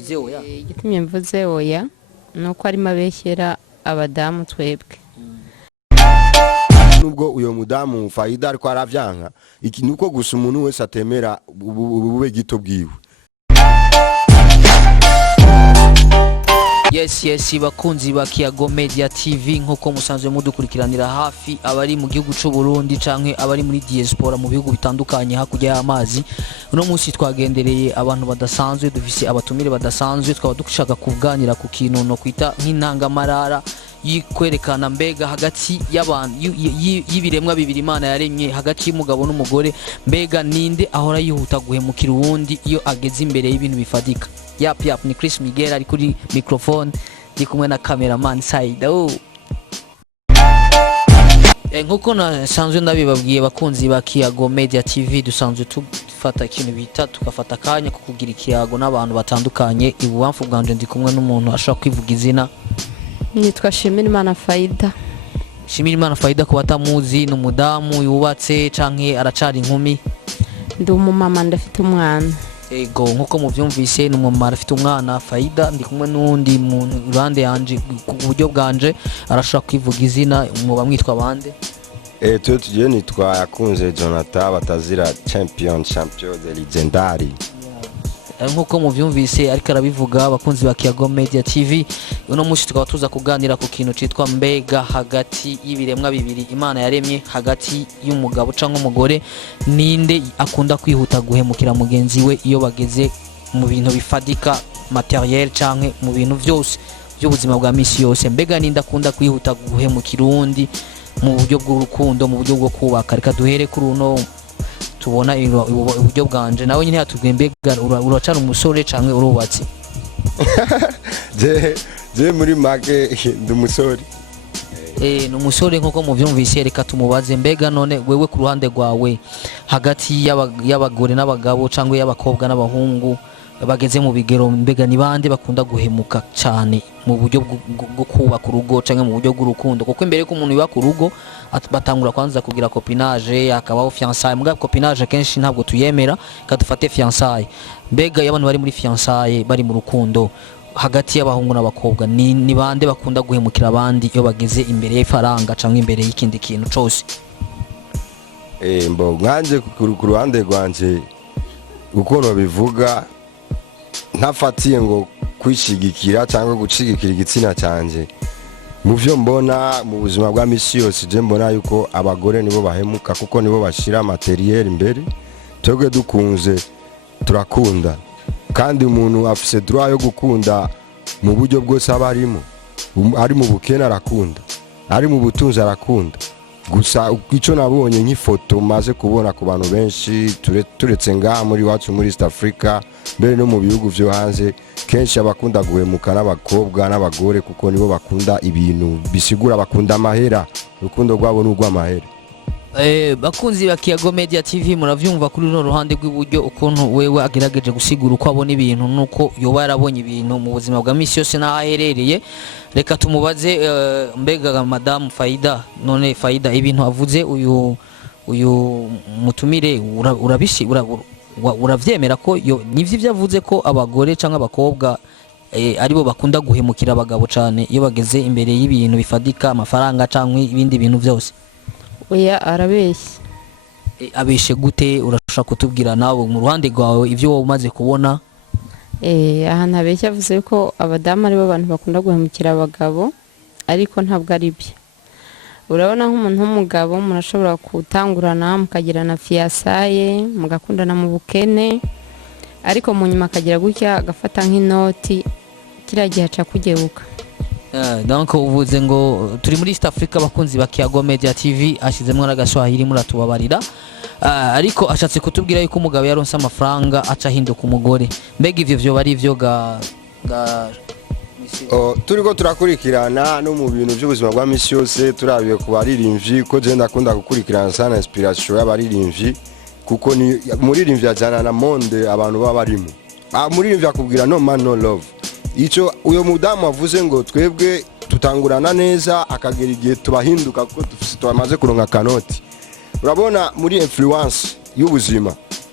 Igitumye mvuze oya nuko arimo abeshyera abadamu twebwe. Nubwo uyo mudamu Faida ariko aravyanka iki nuko gusa umuntu wese atemera bube gito bwiwe. Yes bakunzi ba Kiyago Media TV nkuko musanzwe mudukurikiranira hafi abari mu gihugu cy'u Burundi canke abari muri diaspora mu bihugu bitandukanye hakujya y'amazi. Uno munsi twagendereye abantu badasanzwe, dufise abatumire badasanzwe, twaba dushaka kuganira ku kintu no kwita nk'intangamarara yikwerekana mbega hagati y'abantu y'ibiremwa bibiri Imana yaremye, hagati y'umugabo n'umugore, mbega ninde ahora yihuta guhemukira uwundi iyo ageze imbere y'ibintu bifadika. Yap ni Chris Miguel ari kuri microphone, ndi kumwe na cameraman Saida. Nkuko nasanzwe ndabibabwiye bakunzi ba Kiyago Media TV, dusanzwe tufata ikintu bita tukafata kanya kukugira ikiyago n'abantu batandukanye. Ibubamfu bwanje ndi kumwe n'umuntu ashaka kwivuga izina. Nitwa Shimirimana Faida. Shimirimana Faida ku batamuzi, n'umudamu yubatse canke aracari inkumi? Ndi umumama ndafite umwana. Ego nkuko muvyumvise n'umumama afite umwana. Faida ndi kumwe n'undi muntu urande yanje ku buryo bwanje arashaka kwivuga izina, mu bamwitwa bande? Tugiye nitwa Yakunze Jonathan batazira champion de legendary. Nkuko muvyumvise ariko arabivuga bakunzi ba Kiyago Media TV. Uno munsi tukaba tuza kuganira ku kintu citwa mbega hagati y'ibiremwa bibiri Imana yaremye, hagati y'umugabo canke umugore, ninde akunda kwihuta guhemukira mugenzi we iyo bageze mu bintu bifadika materiel canke mu bintu byose by'ubuzima bwa misi yose. Mbega ninde akunda kwihuta guhemukira uwundi mu buryo bw'urukundo, mu buryo bwo kubaka. Reka duhere kuri uno tubona uburyo bwanje. Nawe nyine hatubwiye mbega uracara umusore canke urubatse? Je muri make ndi umusore. Ni umusore nkuko muvyumvise. Reka tumubaze mbega none wewe ku ruhande rwawe hagati y'abagore n'abagabo canke y'abakobwa n'abahungu bageze mu bigero, mbega ni bande bakunda guhemuka cyane mu buryo bwo kubaka urugo canke mu buryo bw'urukundo? Kuko imbere ko umuntu yubaka urugo batangura kwanza kugira copinage, akabaho fiançailles. Muga copinage kenshi ntabwo tuyemera, kadufate fiançailles. Mbega y'abantu bari muri fiançailles bari mu rukundo hagati y'abahungu n'abakobwa, ni bande bakunda guhemukira abandi iyo bageze imbere y'ifaranga canke imbere y'ikindi kintu cyose? Mbo nganje ku ruhande rwanje uko no bivuga ntafatiye ngo kwishigikira cyangwa gucigikira igitsina cyanje. Mu byo mbona mu buzima bwa misi yose, je mbona yuko abagore nibo bahemuka kuko nibo bashira materiel imbere. Twebwe dukunze turakunda, kandi umuntu afise droit yo gukunda mu buryo bwose abarimo. Ari mu bukene arakunda, ari mu butunzi arakunda. Gusa ico nabonye nk'ifoto maze kubona ku bantu benshi turetse ngaha muri wacu muri East Africa, mbere no mu bihugu byo hanze, kenshi abakunda guhemuka n'abakobwa n'abagore kuko nibo bakunda ibintu bisigura bakunda amahera. Urukundo rwabo n'urw'amahera. Bakunzi ba Kiyago Media TV, muravyumva kuri no ruhande rw'iburyo ukuntu wewe agerageje gusigura uko abona ibintu nuko yoba yarabonye ibintu mu buzima bwa misi yose n'aherereye. Reka tumubaze mbega Madame Faida, none Faida ibintu avuze uyu mutumire uravyemera ko nivyo byavuze ko abagore canke abakobwa aribo bakunda guhemukira abagabo cyane iyo bageze imbere y'ibintu bifadika amafaranga canke ibindi bintu byose? Oya, arabeshya. Abeshe gute? Urashaka kutubwira nawe mu ruhande rwawe ivyo wowe umaze kubona? Ahantu abeshya avuze ko abadamu aribo abantu bakunda guhemukira abagabo, ariko ntabwo ari byo. Urabona nk'umuntu w'umugabo murashobora kutangurana mukagirana fiançailles, mugakundana mu bukene, ariko mu nyuma akagira gutya agafata nk'inoti, kiriya gihe aca kugebuka. Donc uvuze ngo turi muri East Africa bakunzi ba Kiyago Media TV, ashizemwe n'agaswahili muratubabarira. Ariko ashatse kutubwira yuko umugabo yaronse amafaranga aca hinduka umugore. Mbega ivyo byo bari ivyo ga turiko turakurikirana no mu bintu by'ubuzima bwa misi yose, turabiye ku baririmvyi ko je ndakunda gukurikirana sana inspiration y'abaririmvyi kuko ni muririmvyi ajana na monde abantu baba barimo. Muririmvyi akubwira no man no love. Ico uyo mudamu avuze ngo twebwe tutangurana neza akagera igihe tubahinduka kuko tubamaze kuronka kanoti. Urabona muri influence y'ubuzima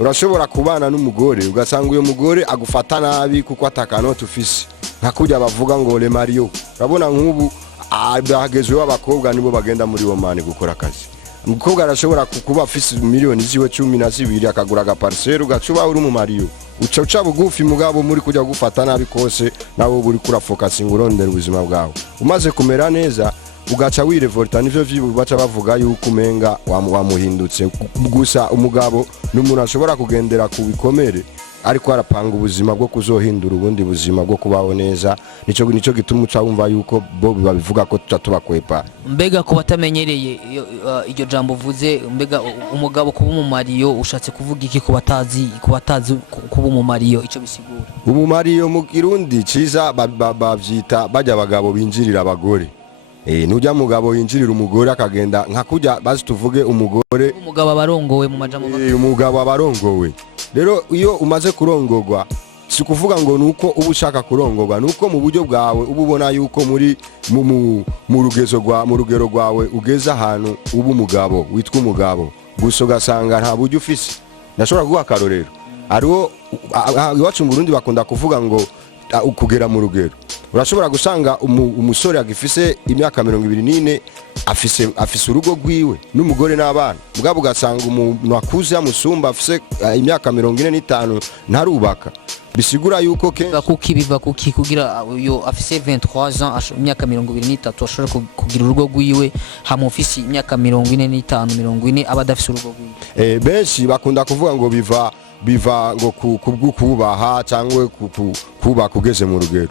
urashobora kubana n'umugore ugasanga uyo mugore agufata nabi kuko atakanota ufise nka kurya bavuga ngo le Mario urabona nk'ubu abahagezweho abakobwa nibo bagenda muri Oman gukora akazi umukobwa arashobora kuba afise miliyoni ziwe 12 akagura agaparcelle ugacuba uri mu Mario uca bugufi mugabo muri kujya gufata nabi kose nawe buri kura focusing urondera ubuzima bwawe umaze kumera neza ugaca wirevolta nivyo baca bavuga yuko umenga wamuhindutse gusa umugabo n'umuntu ashobora kugendera ku bikomere ariko arapanga ubuzima bwo kuzohindura ubundi buzima bwo kubaho neza nico gituma uca wumva yuko bo babivuga ko tubakwepa mbega ko batamenyereye iryo jambo uvuze mbega umugabo kuba mu Mario ushatse kuvuga iki ku batazi kuba mu Mario ico bisigura mu Mario mu Kirundi ciza bavyita bajya abagabo binjirira abagore nujya mugabo yinjirira umugore akagenda nka kujya bazi tuvuge umugabo abarongowe mu majambo umugabo abarongowe rero iyo umaze kurongorwa si kuvuga ngo nuko uba ushaka kurongorwa nuko mu buryo bwawe uba ubona yuko muri mu rugero rwawe ugeze ahantu uba umugabo witwa umugabo gusa ugasanga nta buryo ufise ndashobora kuguha akarorero ariho iwacu mu Burundi bakunda kuvuga ngo ukugera mu rugero urashobora gusanga umusore agifise imyaka 24 afise urugo rwiwe n'umugore n'abana mugabo ugasanga umuntu akuze amusumba afise imyaka 45 ntarubaka bisigura yuko biva kuki kugira uyo afise 23 ans imyaka 23 ashobora kugira urugo rwiwe hamwe ofisi imyaka 45 40 abadafise urugo rwiwe benshi bakunda kuvuga ngo biva ngo kubwukubaha cyangwa kuba kugeze mu rugero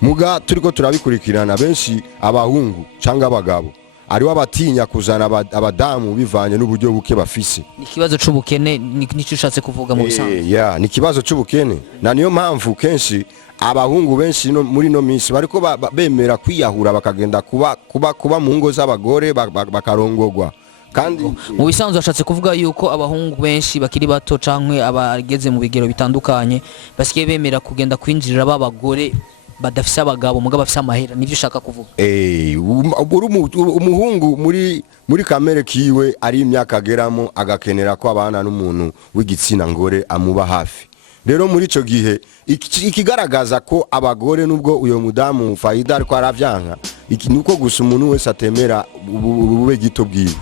muga turiko turabikurikirana benshi abahungu cyangwa abagabo ari wabatinya kuzana abadamu bivanye n'uburyo buke bafise ni kibazo c'ubukene nico ushatse kuvuga mu bisanzwe ni kibazo c'ubukene na niyo mpamvu kenshi abahungu benshi muri no minsi bariko bemera kwiyahura bakagenda kuba mu ngo z'abagore bakarongorwa kandi mu bisanzwe ashatse kuvuga yuko abahungu benshi bakiri bato cankwe abageze mu bigero bitandukanye basikiye bemera kugenda kwinjirira babagore badafise abagabo mugabo bafise amahera nivyo ushaka kuvuga umuhungu muri kamere kiwe ari imyaka ageramo agakenera ko abana n'umuntu w'igitsina ngore amuba hafi rero muri ico gihe ikigaragaza ko abagore nubwo uyo mudamu Faida ariko aravyanka nuko gusa umuntu wese atemera ubube gito bwiwe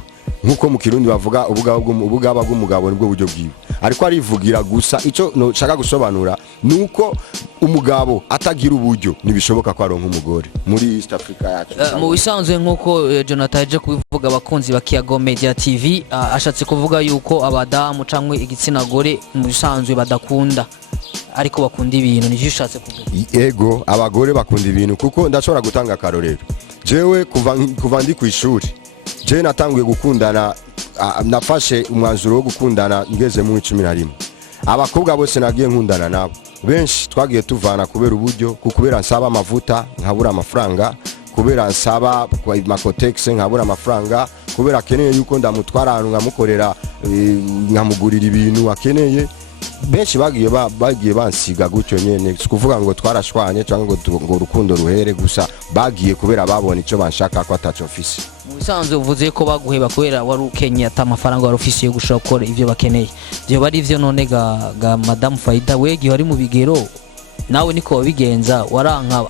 nkuko mu Kirundi bavuga ubugaba bw'umugabo nibwo buryo bwiwe ariko arivugira gusa ico no shaka gusobanura nuko umugabo atagira uburyo nibishoboka ko aronka umugore muri East Africa yacu mu bisanzwe nkuko Jonathan aje kubivuga abakunzi ba Kiyago Media TV ashatse kuvuga yuko abadamu cankwe igitsina gore mu bisanzwe badakunda ariko bakunda ibintu nivyo ushatse kuvuga yego abagore bakunda ibintu kuko ndashobora gutanga akarorero jewe kuva ndi ku ishuri je natanguye gukundana nafashe umwanzuro wo gukundana ngeze mu 11 abakobwa bose nagiye nkundana nabo benshi twagiye tuvana kubera uburyo kubera nsaba amavuta nkabura amafaranga kubera nsaba kwa Macotex nkabura amafaranga kubera akeneye yuko ndamutwara ahantu nkamukorera nkamugurira ibintu akeneye benshi bagiye bansiga gutyo nyene kuvuga ngo twarashwanye cyangwa ngo urukundo ruhere gusa bagiye kubera babona icyo banshaka ko ataco ofisi mu bisanzwe uvuze ko baguheba kubera wari ukenye ata amafaranga wari ofisi yo gushaka gukora ivyo bakeneye byo bari ivyo none ga Madame Faida wegi wari mu bigero nawe niko wabigenza waranka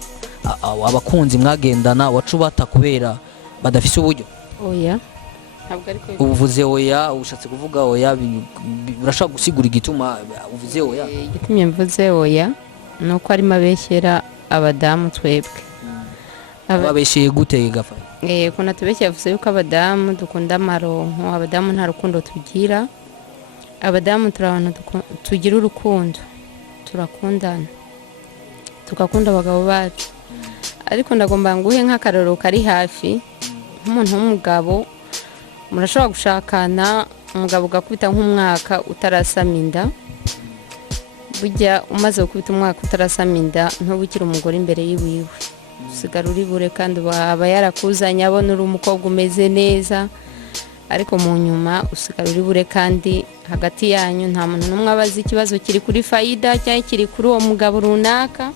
abakunzi mwagendana wacubata kubera badafise uburyo oya uvuze oya ushatse kuvuga oya urashaka gusigura igituma uvuze oya igitumye mvuze oya nuko ari mabeshyera abadamu twebwe ababeshye gute gafa kuna tubeshye yavuze yuko abadamu dukunda amaronko abadamu nta rukundo tugira abadamu turabana tugira urukundo turakundana tukakunda abagabo bacu ariko ndagomba nguhe nk'akaroro kari hafi nk'umuntu w'umugabo murashobora gushakana umugabo ugakubita nk'umwaka utarasama inda burya umaze gukubita umwaka utarasama inda ntubukire umugore imbere yiwiwe usigara uri bure kandi aba yarakuzanye abona uri umukobwa umeze neza ariko mu nyuma usigara uri bure kandi hagati yanyu nta muntu n'umwe abazi ikibazo kiri kuri Faida cyangwa kiri kuri uwo mugabo runaka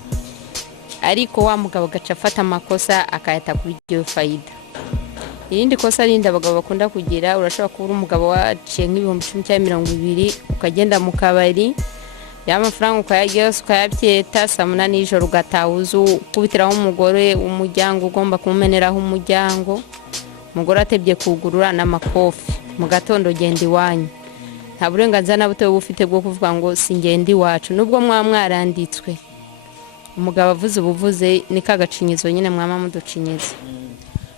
ariko wa mugabo gaca afata amakosa akayata kuri iyo Faida irindi kosa rindi abagabo bakunda kugira, urashobora kuba uri umugabo waciye nk'ibihumbi 10 cyangwa 20 ukagenda mu kabari ya mafaranga ukayarya yose ukayabyeta saa 8 nijoro ugatahuza ukubitiraho umugore umuryango ugomba kumumeneraho umuryango, umugore atebye kugurura n'amakofi mu gatondo genda iwanyu. Nta burenganzira na buto bufite bwo kuvuga ngo singenda iwacu, nubwo mwaranditswe umugabo avuze ubuvuze ni kagacinyizo nyine mwama muducinyiza.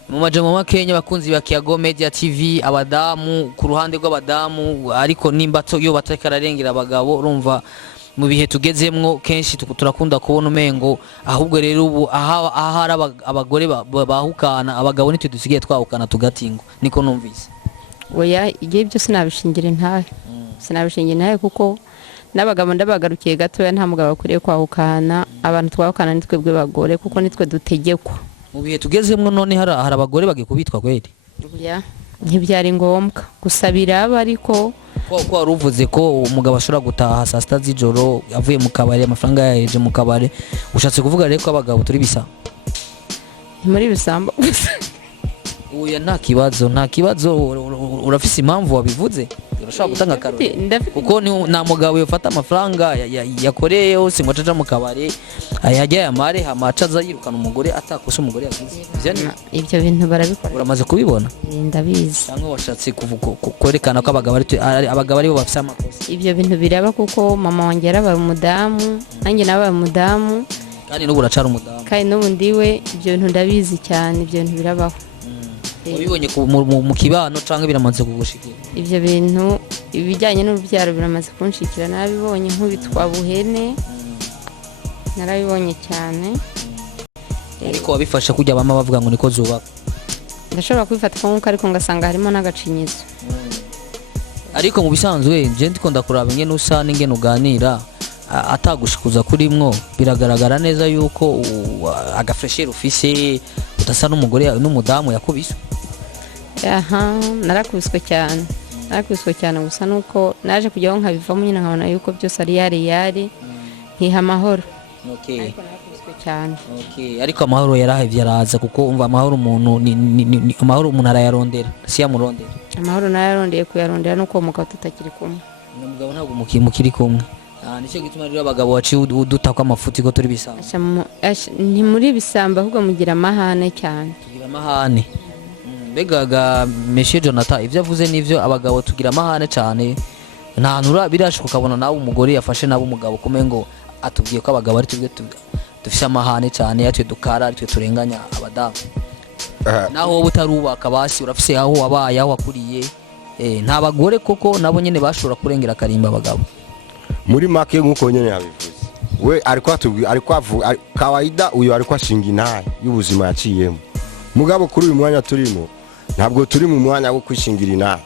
Mu majambo makenya bakunzi ba Kiyago Media TV, abadamu ku ruhande rw'abadamu ariko nimbato yo batakararengera abagabo, urumva mu bihe tugezemwo kenshi turakunda kubona umengo ahubwo rero ubu aha abagore bahukana abagabo nitwe dusigaye twahukana tugatingwa, niko numvise. Oya igihe byo sinabishingira intahe, sinabishingira intahe kuko n'abagabo ndabagarukiye gatoya nta mugabo akuriye kwahukana, abantu twahukana nitwe bwe bagore kuko nitwe dutegekwa. Mu bihe tugezemwo none hari abagore bagikubitwa kweli? Oya ntibyari ngombwa gusa biraba, ariko ko waruvuze ko umugabo ashobora gutaha saa 6 z'ijoro avuye mu kabari amafaranga yaje mu kabari, ushatse kuvuga rero ko abagabo turi bisa muri bisamba gusa? Oya nta kibazo urafise impamvu wabivuze, urashobora gutanga akarori kuko nta mugabo yofata amafaranga yakoreye yose ngo acaja mu kabari ayajya yamare hamacaza yirukana umugore atakosa umugore yagize. Ibyo bintu barabikora. Uramaze kubibona? Ndabizi. Cyangwa washatse kwerekana ko abagabo ari bo bafise amakosa? Ibyo bintu biraba kuko mama wanjye yarabaye umudamu nanjye nabaye umudamu kandi n'ubu uracara umudamu kandi n'ubu ndiwe. Ibyo bintu ndabizi cyane, ibyo bintu birabaho. Ubibonye mu kibano cyangwa biramaze kugushikira? Ibyo bintu ibijyanye n'urubyaro biramaze kunshikira, narabibonye nk'ubitwa buhene, narabibonye cyane. Ariko wabifasha kujya bama bavuga ngo niko zubaka? Ndashobora kubifata nk'uko ariko ngasanga harimo n'agacinyizo. Ariko mu bisanzwe je ndiko ndakuraba ingene usa n'ingene uganira atagushikuza kurimwo, biragaragara neza yuko agafresher ufise udasa n'umugore n'umudamu yakubise. Aha narakubiswe cyane gusa nuko naje kujyaho nkabivamo nyine nkabona yuko byose ari yari nkiha amahoro. Okay. Ariko narakubiswe cyane. Okay, ariko amahoro yarahevye araza kuko umva amahoro umuntu amahoro umuntu arayarondera si yamurondera. Amahoro nararondeye kuyarondera nuko umugabo tutakiri kumwe. Umugabo ntabwo mukiri kumwe. Nicyo gituma rero abagabo waciye udutakwa amafuti ko turi bisamba. Ni muri bisamba ahubwo mugira amahane cyane. Tugira amahane. Begaga Monsieur Jonathan ivyo avuze nivyo, abagabo tugira amahane cyane. Ntanura birashika ukabona nawe umugore yafashe nabo umugabo kumengo atubwiye ko abagabo ari tubwe dufise amahane cyane, yatwe dukara ari twe turenganya abadamu. Naho wowe utarubaka basi urafise aho wabaye aho wakuriye, nta bagore koko nabo nyene bashobora kurengera karimba abagabo. Muri make nkuko nyene yabivuze we ariko atubwi ariko avuga kawaida uyu ariko ashinga intahe y'ubuzima yaciyemo. Mugabo kuri uyu mwanya turimo ntabwo turi mu mwanya wo kwishingira intahe.